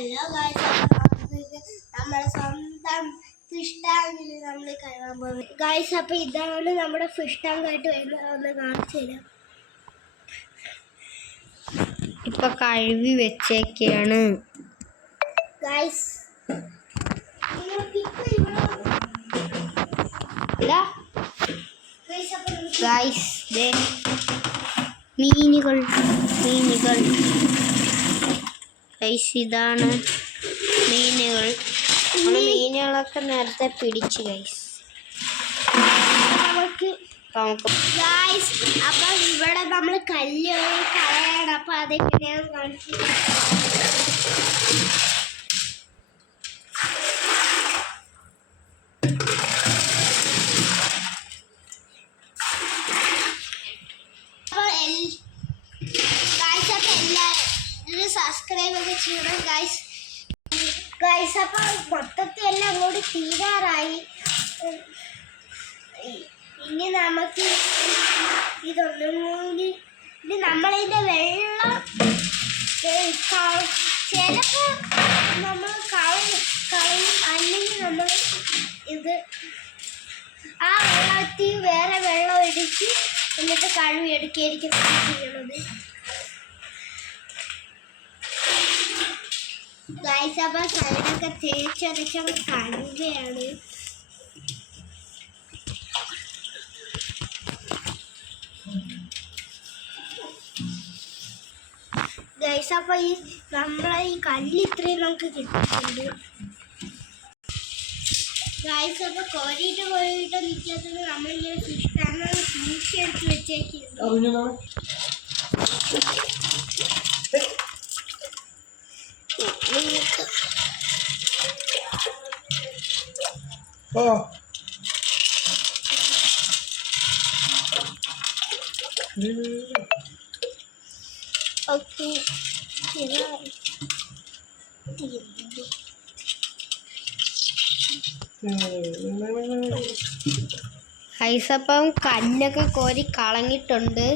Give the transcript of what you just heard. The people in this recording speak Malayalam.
ഹലോ ഗൈസ്, നമ്മുടെ സ്വന്തം ഫിഷ് ടാങ്കിൽ നമ്മൾ കഴുകാൻ പോകുന്നത് ഗൈസ്. അപ്പോൾ ഇതാണ് നമ്മുടെ ഫിഷ് ടാങ്ക് ആയിട്ട് വരുന്നത്. കാണിച്ചു തരാം. ഇപ്പൊ കഴുകി വെച്ചേക്കാണ് ഗൈസ്. മീനുകൾ ഇതാണ് മീനുകൾ. മീനുകളൊക്കെ നേരത്തെ പിടിച്ചു ഗൈസ്. അപ്പൊ ഇവിടെ നമ്മൾ കല്ല് കളയണം. അപ്പൊ അതെങ്ങനെയാണ് കാണിച്ചു. സബ്സ്ക്രൈബ് ഒക്കെ ചെയ്യണം ഗൈസ്. അപ്പോൾ മൊത്തത്തിൽ എല്ലാം അങ്ങോട്ട് തീരാറായി. ഇനി നമുക്ക് ഇതൊന്നും കൂടി നമ്മളിതിൻ്റെ വെള്ളം ചിലപ്പോൾ നമ്മൾ കളയും. അല്ലെങ്കിൽ നമ്മൾ ഇത് ആ വെള്ളത്തിൽ വേറെ വെള്ളം ഒഴിച്ച് എന്നിട്ട് കഴുകി എടുക്കുകയായിരിക്കും ചെയ്യണത് ഗൈസ്. അപ്പോൾ സൈഡൊക്കെ തേച്ചരച്ചൊക്കെ കഴുകുകയാണ്. ഗൈസ്, അപ്പോൾ നമ്മളെ ഈ കല്ല് ഇത്രയും നമുക്ക് കിട്ടിയിട്ടുണ്ട് ഗൈസ്. അപ്പോൾ കോരിയിട്ട് നിൽക്കാത്തത് നമ്മളിങ്ങനെ ഫിഷ് ടാങ്ക് സൂക്ഷിച്ചെടുത്ത് വെച്ചേക്കുന്നു. ഓക്കെ, ഐസപ്പം കല്ലൊക്കെ കോരി കളഞ്ഞിട്ടുണ്ട്.